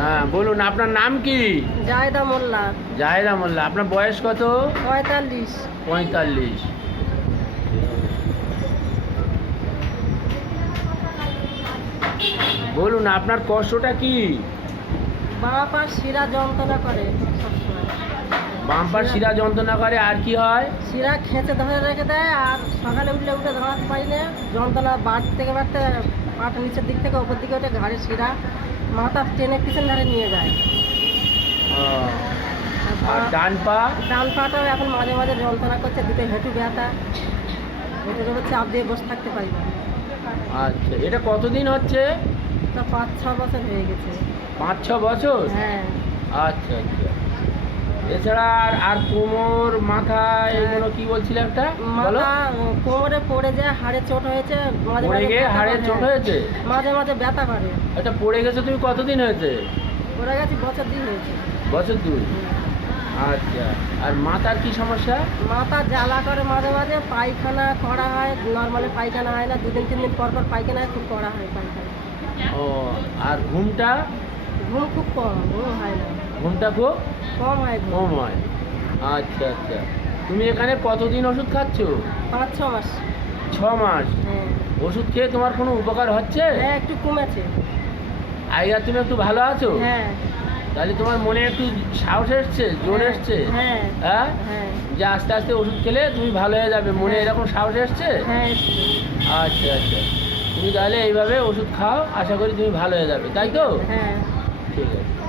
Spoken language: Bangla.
হ্যাঁ বলুন, আপনার নাম কি? জায়দা মোল্লা। জাহেদা মোল্লা। আপনার বয়স কত? 45। 45। বলুন আপনার কষ্টটা কি? বাঁ পা শিরা যন্ত্রণা করে সবসময়। বাম্পার শিরা যন্ত্রণা করে, আর কি হয়? শিরা খেঁচে ধরে রেখে দেয়, আর সকালে উঠলে উঠে দাঁড়াতে পারি না। যন্ত্রণা বাড়তে পাটা নিচের দিক থেকে ওপর দিকে ওঠে, ঘাড়ের শিরা মাথা টেনে পিছন ধারে নিয়ে যায়। ও, আর ডান পা? ডান পাটাও এখন মাঝে মাঝে যন্ত্রণা করছে, দুটো হেঁটু ব্যথা, হেঁটুর উপর চাপ দিয়ে বসে থাকতে পারি না। আচ্ছা, এটা কতদিন হচ্ছে? তা 5-6 বছর হয়ে গেছে। 5-6 বছর? হ্যাঁ। আচ্ছা আচ্ছা। এছাড়া আর কোমর, মাথা, এগুলো কি বলছিলে একটা? বলো। মাথা কোমরে পড়ে যায়, হাড়ে চোট হয়েছে, মাঝে পড়ে মাঝে গিয়ে ব্যথা হাড়ে করে। চোট হয়েছে? মাঝে মাঝে ব্যথা করে। এটা পড়ে গেছে তুমি কতদিন হয়েছে? পড়ে গেছি বছর দিন হয়েছে। বছর 2। আচ্ছা, আর মাথার কি সমস্যা? মাথা জ্বালা করে মাঝে মাঝে, পায়খানা করা হয়, নর্মালি পায়খানা হয় না, 2-3 দিন পর পর পায়খানা হয়, খুব করা হয় পায়খানা। ও, আর ঘুমটা? ঘুম খুব কম, ঘুম হয় না, ঘুমটা খুব কম হয় ঘুম। কম হয়। আচ্ছা আচ্ছা। তুমি এখানে কতদিন ওষুধ খাচ্ছ? 5-6 মাস। 6 মাস। হ্যাঁ। ওষুধ খেয়ে তোমার কোনো উপকার হচ্ছে? হ্যাঁ, একটু কমেছে। আগে তুমি একটু ভালো আছো? হ্যাঁ। তাহলে তোমার মনে একটু সাহস এসছে, জোর হ্যাঁ, এসছে? হ্যাঁ। হ্যাঁ, হ্যাঁ। যে আস্তে আস্তে ওষুধ খেলে তুমি ভালো হয়ে যাবে, মনে হ্যাঁ। এরকম সাহস এসছে? হ্যাঁ, এসছে। আচ্ছা আচ্ছা। তুমি তাহলে এইভাবে ওষুধ খাও, আশা করি তুমি ভালো হয়ে যাবে, তাই তো? হ্যাঁ। ঠিক আছে।